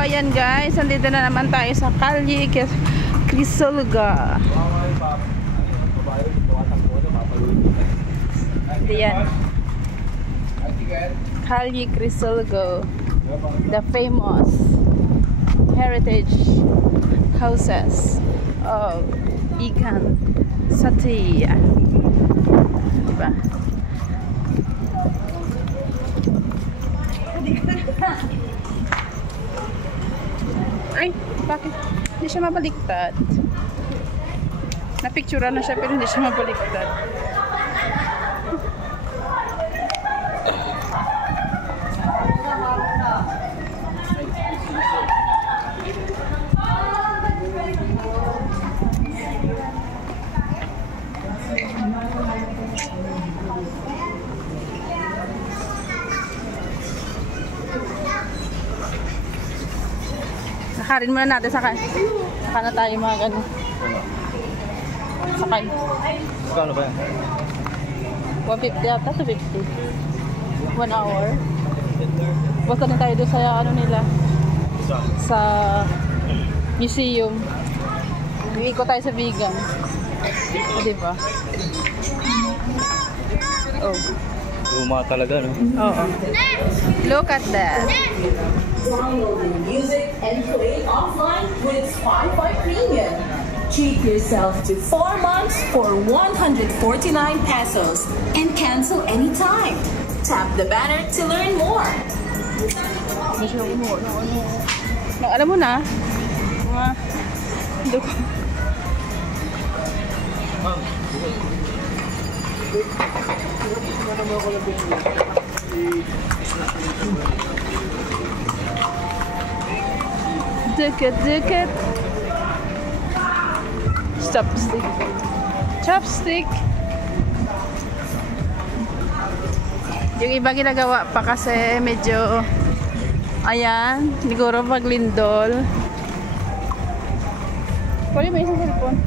ayan guys, nandito na naman tayo sa Calle Crisolga. Ayan, Calle Crisolga, the famous heritage houses of Igan Sati. Diba? Ay, bakit? Hindi siya mabaliktad. Napicturean na siya pero hindi siya mabaliktad. Sakarin muna natin, saka na tayo mga gano'n. Sakay. Magkano ba yan? 150 yata, 250. 1 hour. Basta na tayo doon sa ano nila. Sa museum. Iikot tayo sa vegan. O, diba? Oh. Luma talaga, no? Oo. Look at that. Download music and play offline with Spotify Premium. Treat yourself to 4 months for 149 pesos and cancel anytime. Tap the banner to learn more. Alam mo na. Dikit. Chopstick. Chopstick. Yung iba ginagawa pa kasi medyo ayan, siguro paglindol. Pwede ba isang cellphone?